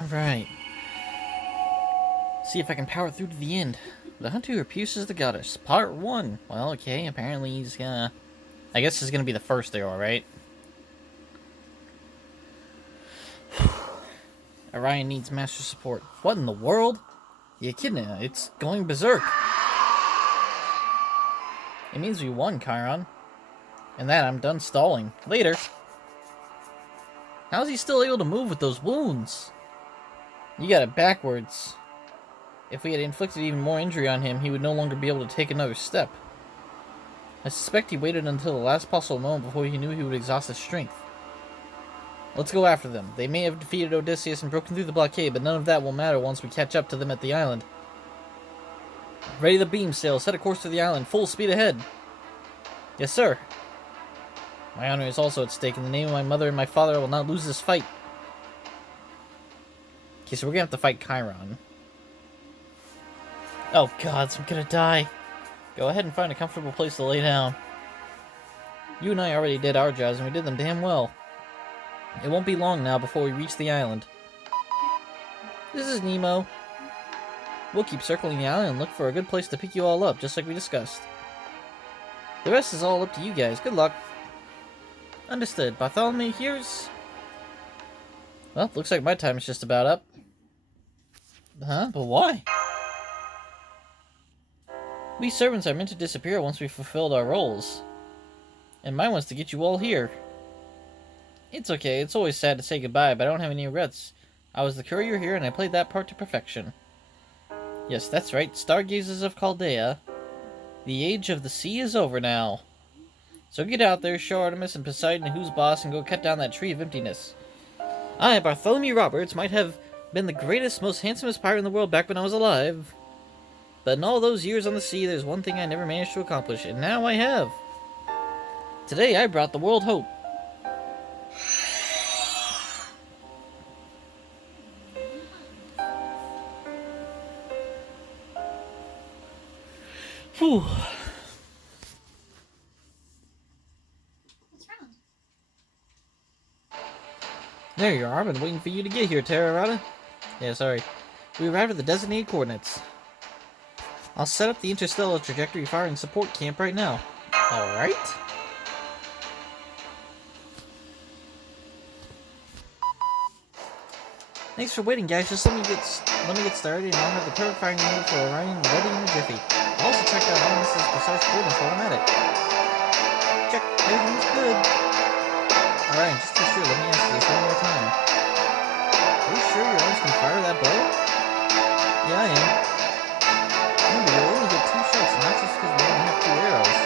Alright. See if I can power through to the end. The hunter who refuses the goddess. Part 1. Well, okay, apparently he's gonna... I guess this is gonna be the first arrow, right? Orion needs master support. What in the world? You kidding? It's going berserk. It means we won, Chiron. And that I'm done stalling. Later. How's he still able to move with those wounds? You got it backwards. If we had inflicted even more injury on him, he would no longer be able to take another step. I suspect he waited until the last possible moment before he knew he would exhaust his strength. Let's go after them. They may have defeated Odysseus and broken through the blockade, but none of that will matter once we catch up to them at the island. Ready the beam sail. Set a course to the island. Full speed ahead. Yes, sir. My honor is also at stake. In the name of my mother and my father, I will not lose this fight. Okay, so we're gonna have to fight Chiron. Oh god, I'm gonna die. Go ahead and find a comfortable place to lay down. You and I already did our jobs, and we did them damn well. It won't be long now before we reach the island. This is Nemo. We'll keep circling the island and look for a good place to pick you all up, just like we discussed. The rest is all up to you guys. Good luck. Understood. Bartholomew, here's... Well, looks like my time is just about up. Huh? But why? We servants are meant to disappear once we've fulfilled our roles. And mine was to get you all here. It's okay, it's always sad to say goodbye, but I don't have any regrets. I was the courier here, and I played that part to perfection. Yes, that's right, stargazers of Chaldea. The age of the sea is over now. So get out there, show Artemis and Poseidon who's boss, and go cut down that tree of emptiness. I, Bartholomew Roberts, might have been the greatest, most handsomest pirate in the world back when I was alive. But in all those years on the sea, there's one thing I never managed to accomplish, and now I have. Today, I brought the world hope. Whew. What's wrong? There you are. I've been waiting for you to get here, Terrarata. Yeah, sorry. We arrived at the designated coordinates. I'll set up the interstellar trajectory firing support camp right now. Alright. Thanks for waiting, guys. Just let me get started, and I'll have the perfect firing unit for Orion ready in a jiffy. I'll also check out Artemis's precise coordinates while I'm at it. Check. Everything's good. Alright, just to be sure, let me ask you this one more time. Are you sure your arms can fire that bow? Yeah, I am. Remember, you'll only get 2 shots, and that's just because we only have 2 arrows.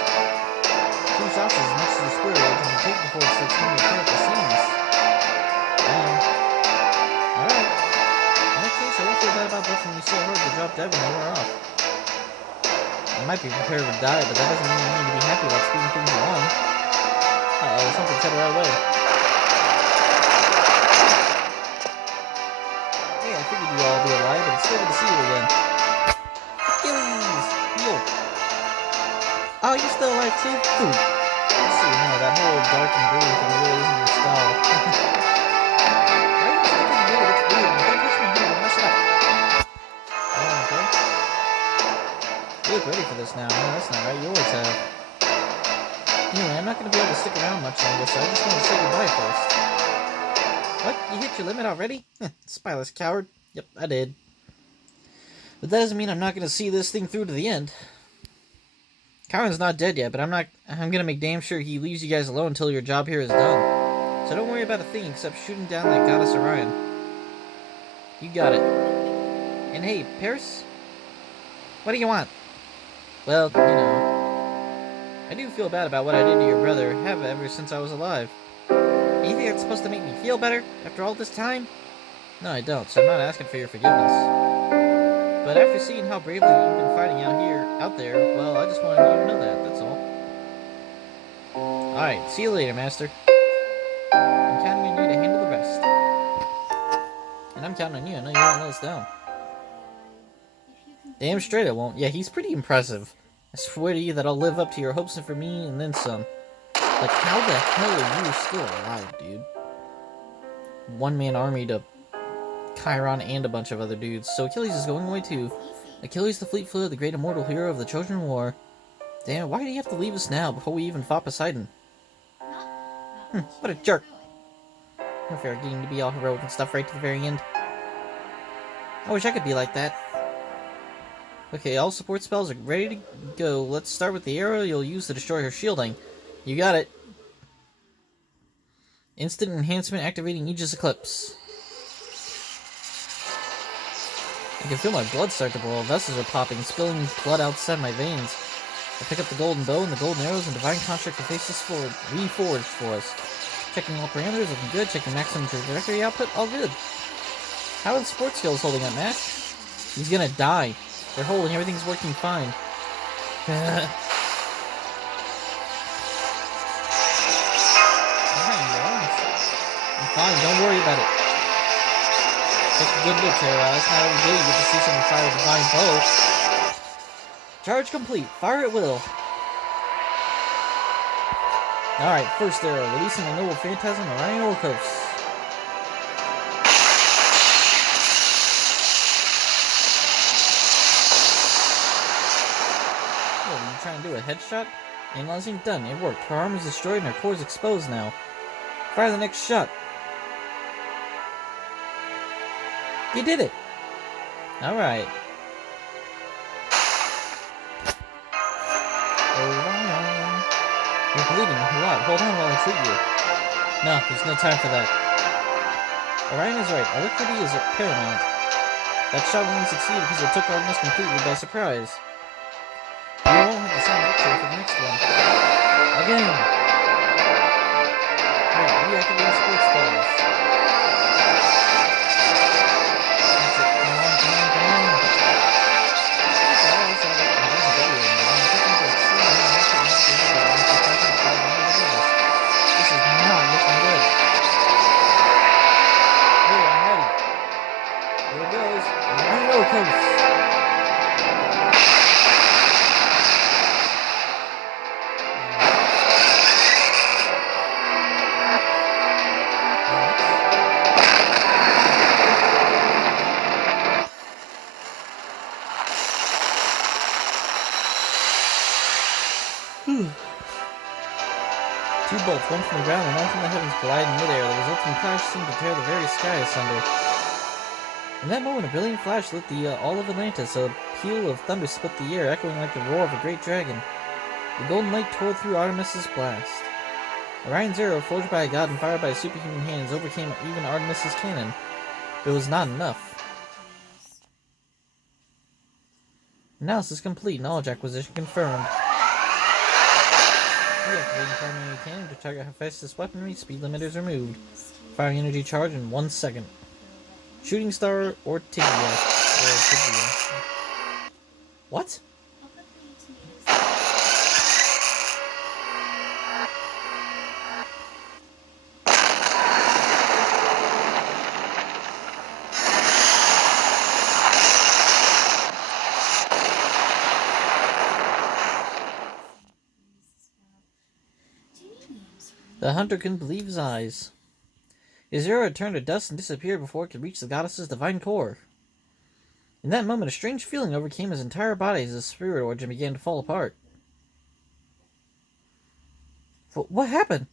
2 shots is as much as a square arrow can take before it starts coming apart at the seams. Alright. In that case, I won't feel bad about buffing you so hard to drop dead when they wear off. I might be prepared to die, but that doesn't mean I need to be happy about speeding things along. Uh-oh, something's headed our way. Hey, I figured you'd all be alive, but it's still good to see you again. Achilles! Yo! Oh, you're still alive too? Ooh. Let's see, no, that whole dark and blue thing really isn't your style. Why are you looking at me? It's weird. Don't push me here, we'll mess it up. Oh, okay. You look ready for this now. No, that's not right. You always have. Anyway, I'm not going to be able to stick around much longer, so I just want to say goodbye first. What? You hit your limit already? Spyless coward. Yep, I did. But that doesn't mean I'm not going to see this thing through to the end. Chiron's not dead yet, but I'm going to make damn sure he leaves you guys alone until your job here is done. So don't worry about a thing except shooting down that goddess Orion. You got it. And hey, Paris? What do you want? Well, you know, I do feel bad about what I did to your brother, have ever since I was alive. You think that's supposed to make me feel better after all this time? No, I don't, so I'm not asking for your forgiveness. But after seeing how bravely you've been fighting out there, well, I just wanted you to know that, that's all. Alright, see you later, Master. I'm counting on you to handle the rest. And I'm counting on you, I know you won't let us down. Damn straight I won't. Yeah, he's pretty impressive. I swear to you that I'll live up to your hopes and for me and then some. Like, how the hell are you still alive, dude? One-man army to Chiron and a bunch of other dudes. So Achilles is going away too. Achilles the fleet-footed, the great immortal hero of the Trojan War. Damn, why did he have to leave us now, before we even fought Poseidon? What a jerk. No fair getting to be all heroic and stuff right to the very end. I wish I could be like that. Okay, all support spells are ready to go. Let's start with the arrow you'll use to destroy her shielding. You got it. Instant enhancement activating Aegis Eclipse. I can feel my blood start to boil. Vessels are popping, spilling blood outside my veins. I pick up the golden bow and the golden arrows and divine construct to face this reforged for us. Checking all parameters, looking good. Checking maximum trajectory output, all good. How are the support skills holding up, Mash? He's gonna die. They're holding, everything's working fine. I'm fine, don't worry about it. Take a good look, Terra. It's not every day you get to see someone fire a divine bow. Charge complete. Fire at will. Alright, first arrow. Releasing a noble phantasm, Orion Orcos. What, are you trying to do a headshot? Analyzing, done. It worked. Her arm is destroyed and her core is exposed now. Fire the next shot. You did it! Alright. Orion. You're bleeding a lot. Hold on while I treat you. No, there's no time for that. Orion is right. Alacrity is paramount. That shot won't succeed because it took Artemis completely by surprise. You won't have the same victory for the next one. Again! Right, reactivating sports spells. Two bolts, one from the ground and one from the heavens, collide in midair. The resulting clash seemed to tear the very sky asunder. In that moment, a brilliant flash lit all of Atlantis. A peal of thunder split the air, echoing like the roar of a great dragon. The golden light tore through Artemis's blast. Orion's arrow, forged by a god and fired by superhuman hands, overcame even Artemis's cannon. But it was not enough. Analysis complete. Knowledge acquisition confirmed. Reactivating primary cannon to target her fastest weaponry. Speed limiters removed. Firing energy charge in 1 second. Shooting star or tibia. What? The hunter couldn't believe his eyes. His arrow had turned to dust and disappeared before it could reach the goddess's divine core. In that moment, a strange feeling overcame his entire body as his spirit origin began to fall apart. What happened?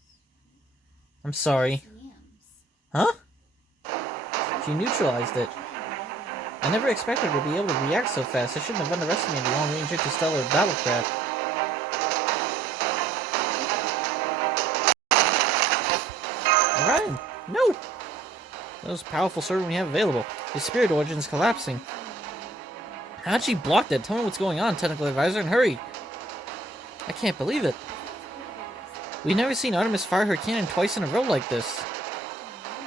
I'm sorry. Huh? She neutralized it. I never expected her to be able to react so fast. I shouldn't have underestimated long-range interstellar battlecraft. Orion! No! The most powerful servant we have available. His spirit origin is collapsing. How'd she block that? Tell me what's going on, technical advisor, and hurry! I can't believe it. We've never seen Artemis fire her cannon twice in a row like this.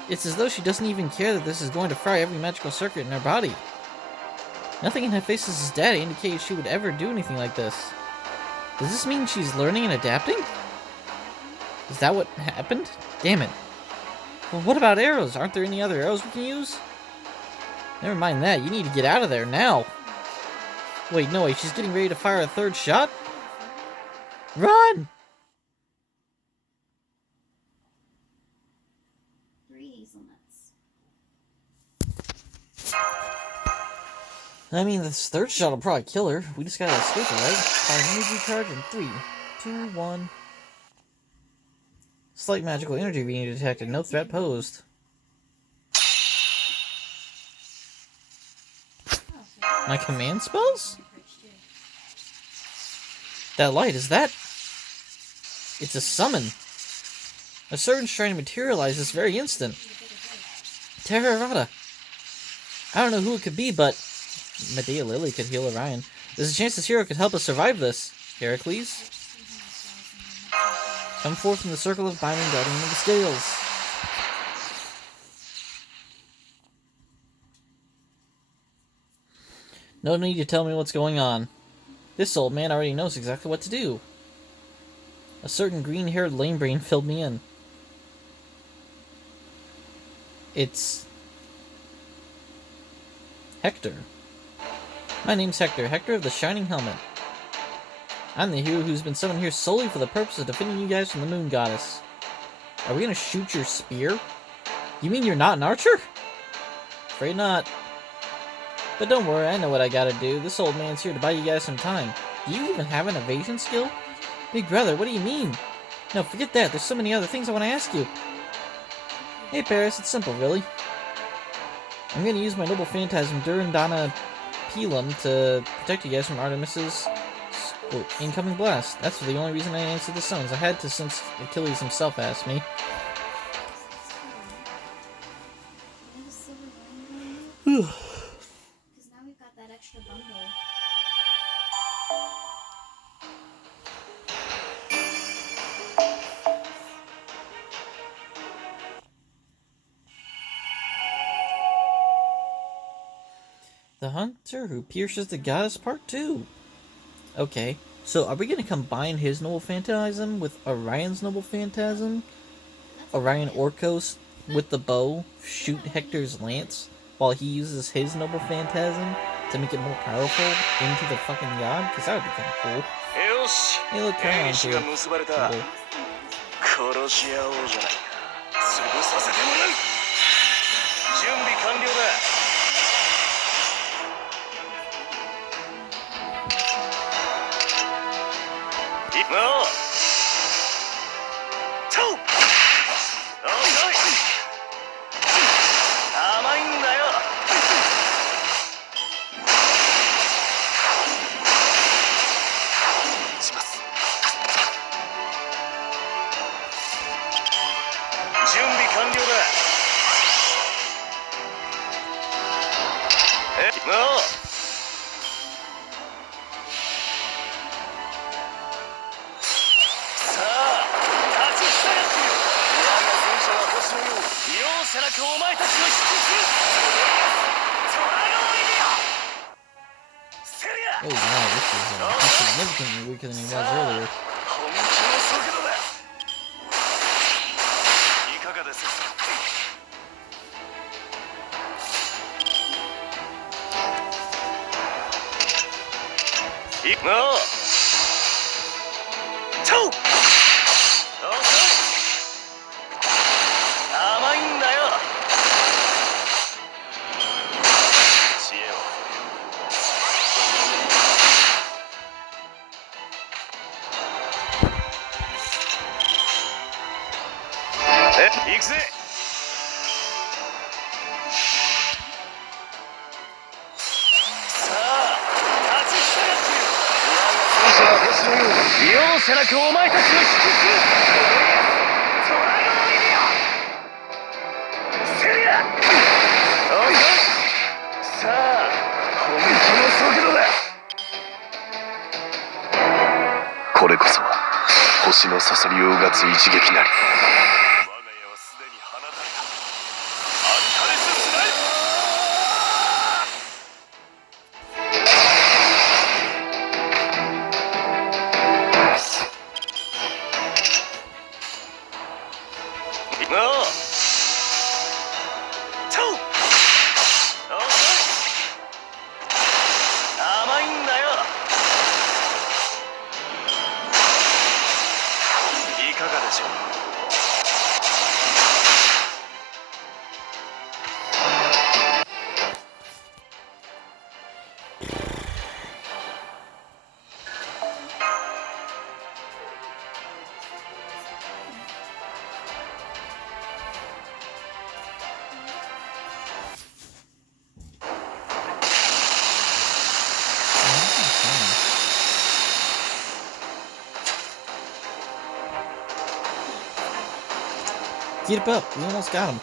It's as though she doesn't even care that this is going to fry every magical circuit in her body. Nothing in Hephaestus' data indicates she would ever do anything like this. Does this mean she's learning and adapting? Is that what happened? Damn it. Well, what about arrows? Aren't there any other arrows we can use? Never mind that. You need to get out of there now. Wait, no way. She's getting ready to fire a third shot? Run! I mean, this third shot will probably kill her. We just gotta escape it, right? Fire energy charge in 3, 2, 1. Slight magical energy being detected. No threat posed. My command spells? That light, is that? It's a summon. A servant's trying to materialize this very instant. Terrarata. I don't know who it could be, but Medea Lily could heal Orion. There's a chance this hero could help us survive this. Heracles? Come forth from the circle of binding, guardian of the scales. No need to tell me what's going on. This old man already knows exactly what to do. A certain green-haired lame brain filled me in. It's Hector. My name's Hector, Hector of the Shining Helmet. I'm the hero who's been summoned here solely for the purpose of defending you guys from the Moon Goddess. Are we gonna shoot your spear? You mean you're not an archer? Afraid not. But don't worry, I know what I gotta do. This old man's here to buy you guys some time. Do you even have an evasion skill? Big brother, what do you mean? No, forget that. There's so many other things I want to ask you. Hey, Paris, it's simple, really. I'm gonna use my noble phantasm Durandana Pelum to protect you guys from Artemis's incoming blast. That's the only reason I answered the summons. I had to since Achilles himself asked me. Because now we've got that extra bundle. The Hunter Who Pierces the Goddess Part 2. Okay, so are we gonna combine his noble phantasm with Orion's noble phantasm? Orion Orcos with the bow shoot Hector's lance while he uses his noble phantasm to make it more powerful into the fucking god? Because that would be kind of cool. Hey, look, come on, here. Oh wow, this is significantly weaker than he was earlier. Keep up. We almost got him.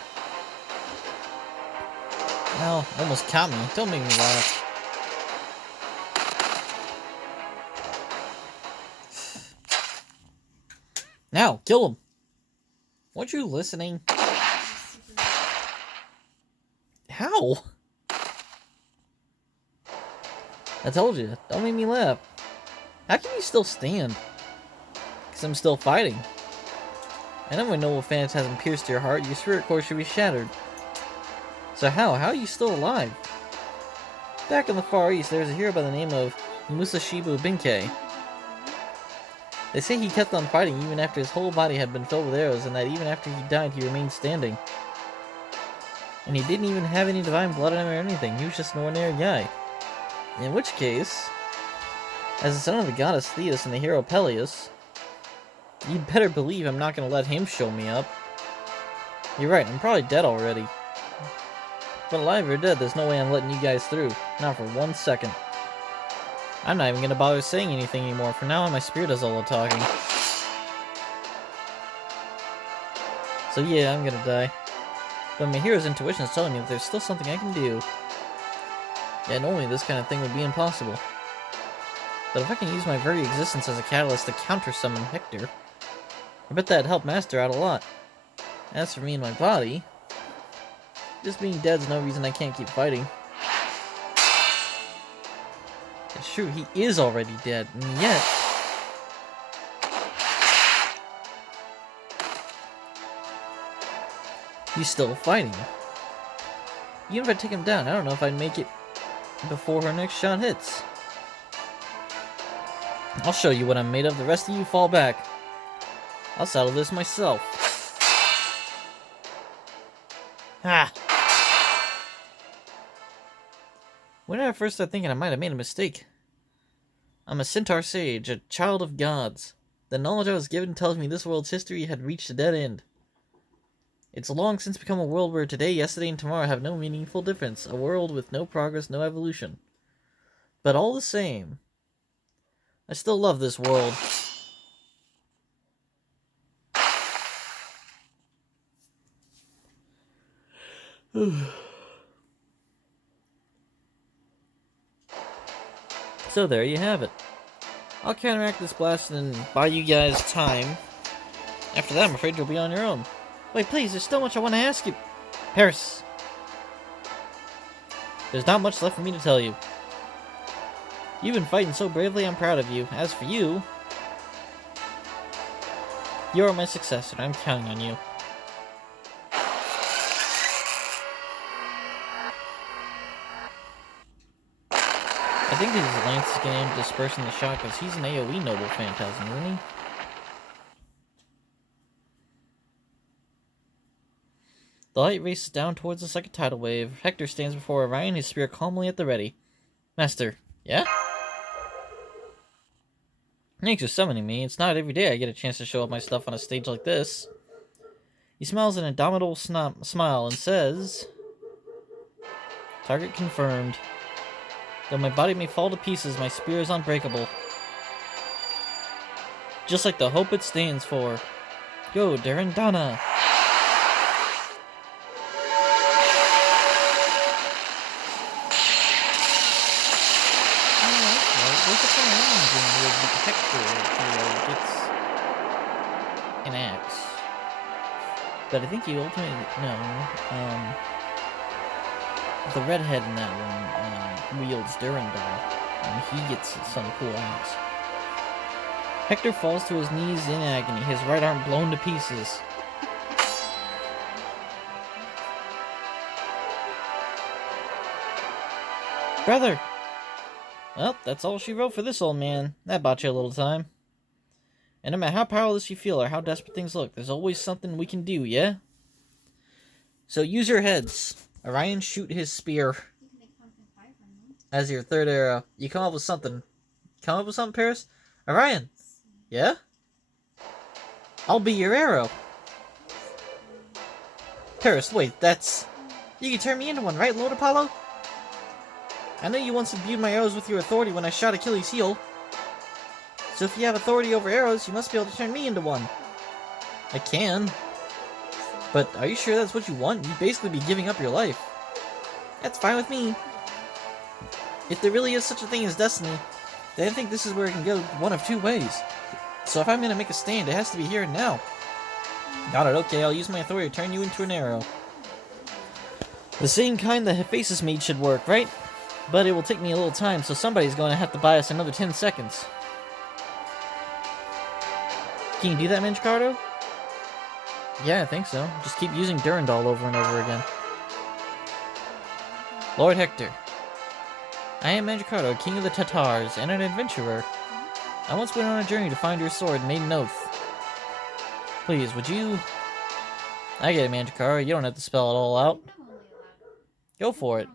Well, almost caught me. Don't make me laugh. Now, kill him. Weren't you listening? How? I told you. Don't make me laugh. How can you still stand? Because I'm still fighting. I know when noble phantasm pierced your heart, your spirit core should be shattered. So how? How are you still alive? Back in the Far East, there's a hero by the name of Musashibu Benkei. They say he kept on fighting even after his whole body had been filled with arrows, and that even after he died, he remained standing. And he didn't even have any divine blood in him or anything, he was just an ordinary guy. In which case, as the son of the goddess Thetis and the hero Peleus, you'd better believe I'm not going to let him show me up. You're right, I'm probably dead already. But alive or dead, there's no way I'm letting you guys through. Not for 1 second. I'm not even going to bother saying anything anymore. For now on, my spirit does all the talking. So yeah, I'm going to die. But my hero's intuition is telling me that there's still something I can do. Yeah, normally this kind of thing would be impossible. But if I can use my very existence as a catalyst to counter-summon Hector, I bet that'd help Master out a lot. As for me and my body, just being dead's no reason I can't keep fighting. It's true, he is already dead, and yet... he's still fighting. Even if I take him down, I don't know if I'd make it before her next shot hits. I'll show you what I'm made of. The rest of you fall back. I'll settle this myself. Ah! When did I first start thinking I might have made a mistake? I'm a centaur sage, a child of gods. The knowledge I was given tells me this world's history had reached a dead end. It's long since become a world where today, yesterday, and tomorrow have no meaningful difference. A world with no progress, no evolution. But all the same, I still love this world. So there you have it. I'll counteract this blast and buy you guys time. After that, I'm afraid you'll be on your own. Wait, please, there's still much I want to ask you. Paris. There's not much left for me to tell you. You've been fighting so bravely, I'm proud of you. As for you, you're my successor, and I'm counting on you. I think his lance is going to end dispersing the shot, because he's an AoE noble phantasm, isn't he? The light races down towards the second tidal wave. Hector stands before Orion, his spear calmly at the ready. Master, yeah? Thanks for summoning me. It's not every day I get a chance to show off my stuff on a stage like this. He smiles an indomitable smile and says, target confirmed. Though my body may fall to pieces, my spear is unbreakable. Just like the hope it stands for. Go, Durandana! An axe. But I think he ultimately... no. The redhead in that one wields Durandal, and he gets some cool axe. Hector falls to his knees in agony, his right arm blown to pieces. Brother! Well, that's all she wrote for this old man. That bought you a little time. And no matter how powerless you feel or how desperate things look, there's always something we can do, yeah? So use your heads. Orion, shoot his spear as your third arrow. You come up with something. Come up with something, Paris? Orion! Yeah? I'll be your arrow. Paris, wait, that's... You can turn me into one, right, Lord Apollo? I know you once imbued my arrows with your authority when I shot Achilles' heel. So if you have authority over arrows, you must be able to turn me into one. I can. But are you sure that's what you want? You'd basically be giving up your life. That's fine with me. If there really is such a thing as destiny, then I think this is where it can go one of two ways. So if I'm gonna make a stand, it has to be here and now. Got it, okay, I'll use my authority to turn you into an arrow. The same kind that Hephaestus made should work, right? But it will take me a little time, so somebody's going to have to buy us another 10 seconds. Can you do that, Mangicardo? Yeah, I think so. Just keep using Durandal over and over again. Lord Hector. I am Mangicardo, king of the Tatars, and an adventurer. I once went on a journey to find your sword and made an oath. Please, would you... I get it, Mangicardo. You don't have to spell it all out. Go for it.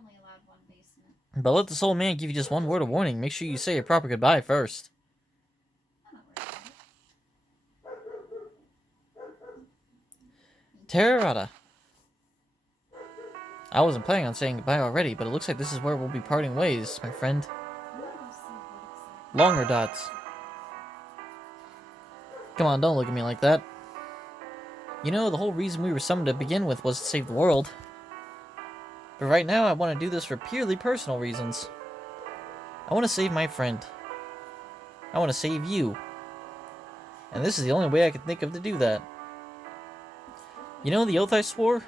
But let this old man give you just one word of warning. Make sure you say a proper goodbye first. Terrata. I wasn't planning on saying goodbye already, but it looks like this is where we'll be parting ways, my friend. Longer dots. Come on, don't look at me like that. You know, the whole reason we were summoned to begin with was to save the world. But right now, I want to do this for purely personal reasons. I want to save my friend. I want to save you. And this is the only way I could think of to do that. You know the oath I swore?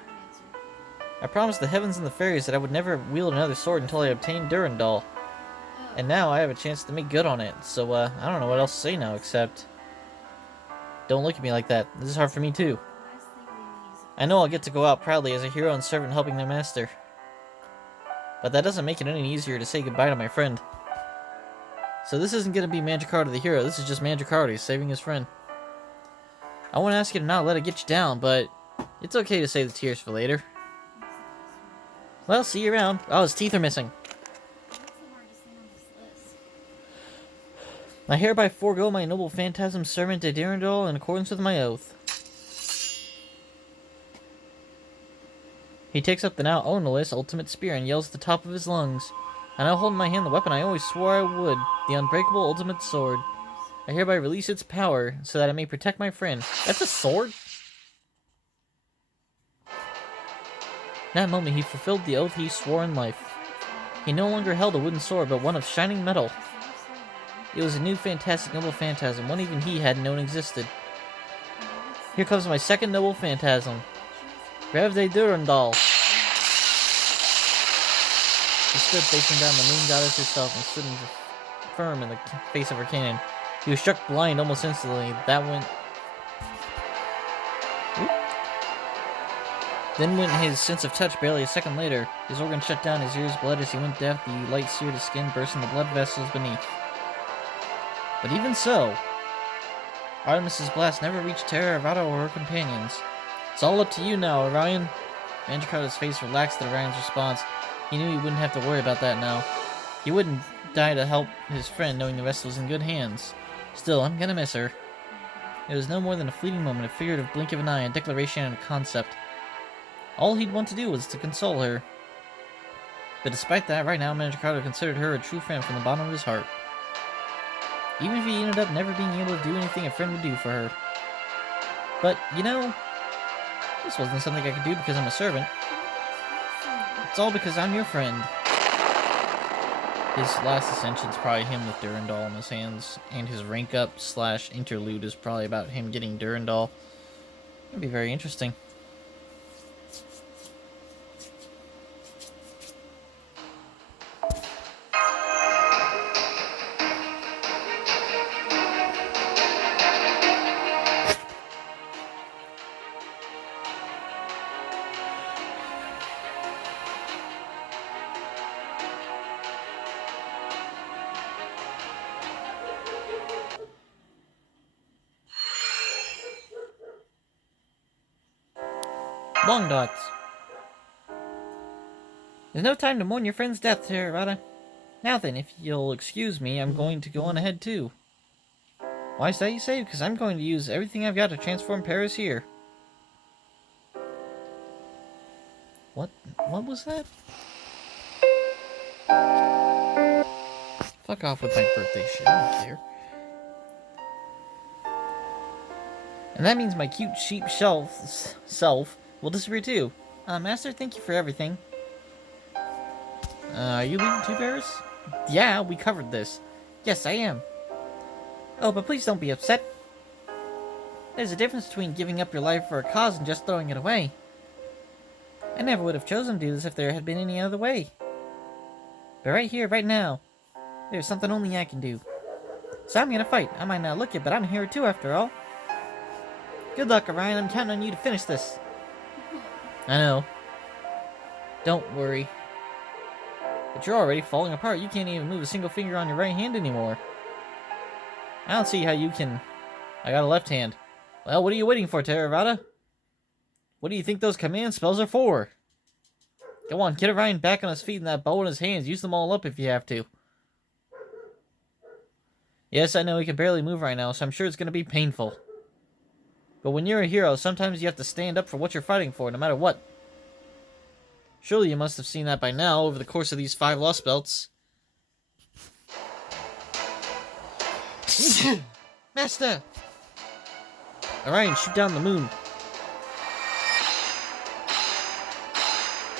I promised the heavens and the fairies that I would never wield another sword until I obtained Durandal. And now I have a chance to make good on it, so I don't know what else to say now except... Don't look at me like that. This is hard for me too. I know I'll get to go out proudly as a hero and servant helping my master. But that doesn't make it any easier to say goodbye to my friend. So this isn't going to be Mangicardo the hero, this is just Mangicardo saving his friend. I won't ask you to not let it get you down, but it's okay to save the tears for later. Well, see you around. Oh, his teeth are missing. I hereby forego my noble phantasm servant to Durandal in accordance with my oath. He takes up the now ownerless ultimate spear and yells at the top of his lungs. I now hold in my hand the weapon I always swore I would, the unbreakable ultimate sword. I hereby release its power so that I may protect my friend. That's a sword? In that moment, he fulfilled the oath he swore in life. He no longer held a wooden sword, but one of shining metal. It was a new, fantastic, noble phantasm, one even he hadn't known existed. Here comes my second noble phantasm. Rev de Durandal. He stood facing down the moon goddess herself and stood firm in the face of her cannon. He was struck blind almost instantly. Then went his sense of touch barely a second later. His organs shut down, his ears bled as he went deaf, the light seared his skin, bursting the blood vessels beneath. But even so, Artemis's blast never reached Terra, Arata, or her companions. It's all up to you now, Orion. Mangicardo's face relaxed at Orion's response. He knew he wouldn't have to worry about that now. He wouldn't die to help his friend, knowing the rest was in good hands. Still, I'm gonna miss her. It was no more than a fleeting moment, a figurative blink of an eye, a declaration and a concept. All he'd want to do was to console her. But despite that, right now, Mangicardo considered her a true friend from the bottom of his heart. Even if he ended up never being able to do anything a friend would do for her. But, you know, this wasn't something I could do because I'm a servant. It's all because I'm your friend. His last ascension's probably him with Durandal in his hands, and his rank up / interlude is probably about him getting Durandal. It'd be very interesting. Long dots. There's no time to mourn your friend's death, Terrata. Now then, if you'll excuse me, I'm going to go on ahead too. Why is that you say? Because I'm going to use everything I've got to transform Paris here. What was that? Fuck off with my birthday shit, I don't care. And that means my cute sheep self will disappear too. Master, thank you for everything. Are you leaving too, Paris? Yeah, we covered this. Yes, I am. Oh, but please don't be upset. There's a difference between giving up your life for a cause and just throwing it away. I never would have chosen to do this if there had been any other way. But right here, right now, there's something only I can do. So I'm gonna fight. I might not look it, but I'm here too after all. Good luck, Orion. I'm counting on you to finish this. I know. Don't worry. But you're already falling apart. You can't even move a single finger on your right hand anymore. I don't see how you can... I got a left hand. Well, what are you waiting for, Theravada? What do you think those command spells are for? Go on, get Orion back on his feet and that bow in his hands. Use them all up if you have to. Yes, I know he can barely move right now, so I'm sure it's going to be painful. But when you're a hero, sometimes you have to stand up for what you're fighting for, no matter what. Surely you must have seen that by now over the course of these 5 lost belts. Master! Orion, shoot down the moon.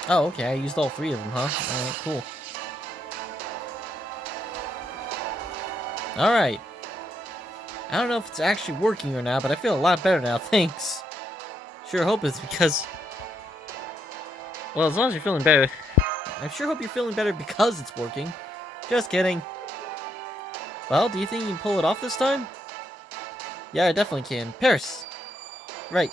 Oh, okay, I used all 3 of them, huh? Alright, cool. Alright. I don't know if it's actually working or not, but I feel a lot better now, thanks. Sure hope it's because... Well, as long as you're feeling better... I sure hope you're feeling better because it's working. Just kidding. Well, do you think you can pull it off this time? Yeah, I definitely can. Paris! Right.